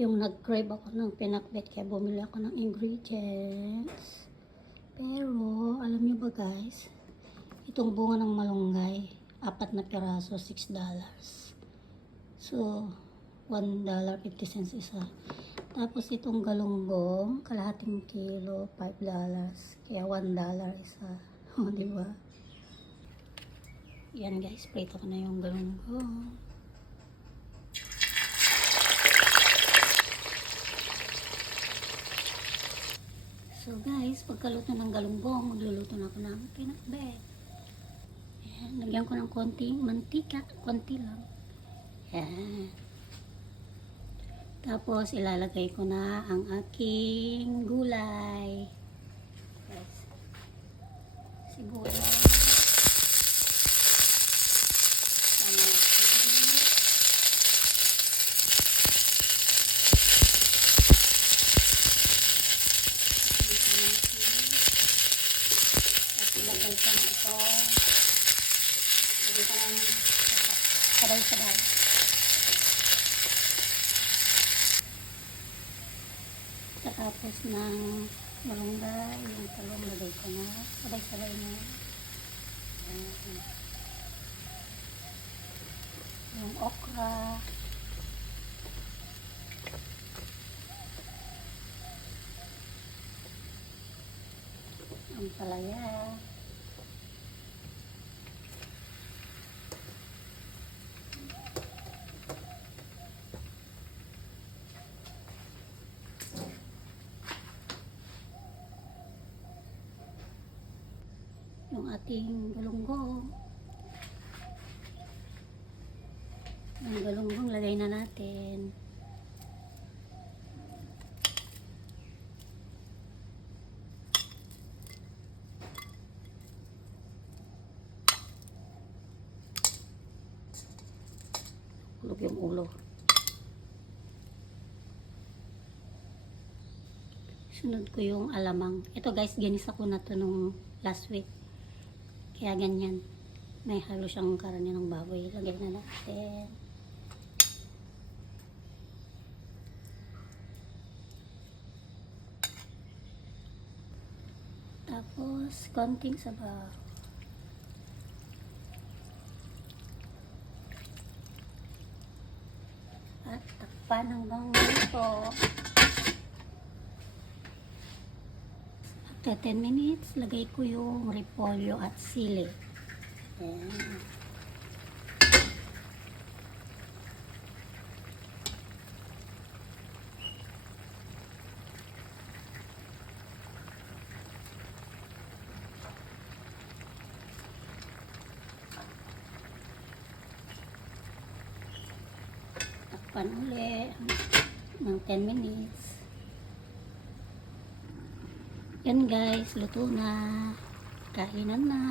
yung nag-crave ako ng pinakbet kaya bumili ako ng ingredients. Pero, alam niyo ba guys, itong bunga ng malunggay, 4 na piraso, $6. So, $1.50 isa. Tapos itong galunggong, kalahating kilo, $5. Kaya $1 isa. O, diba? Yan guys, prito ko na yung galunggong. So guys, pagkaluto ng galunggong, magluluto na ako ng pinakbet. Ayan, lagyan ko ng konting mantika, konti lang. Ayan. Tapos ilalagay ko na ang aking gulay. Guys, sibuyas. Ilagay ko na ito. Ilagay ko na sabay-sabay. Tapos ng malunggay, yung talong lagay ko na. Sabay-sabay na. Yung okra. Ang palaya. Yung ating galunggong. Ang galunggong lagay na natin. Hulog yung ulo. Sunod ko yung alamang. Ito guys, ginisa ko na to nung last week. Kaya ganyan. May halo siyang karne ng baboy. Lagay na natin. Tapos, konting sabaw. At takpan hanggang dito. After 10 minutes, lagay ko yung repolyo at sili. Ayan. Takpan ulit ng 10 minutes. Yan guys, luto na. Kainan na.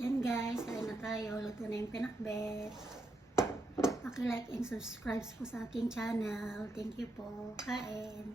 Yan guys, kain na tayo. Luto na yung pinakbet. Paki-like and subscribe po sa aking channel. Thank you po. Kain.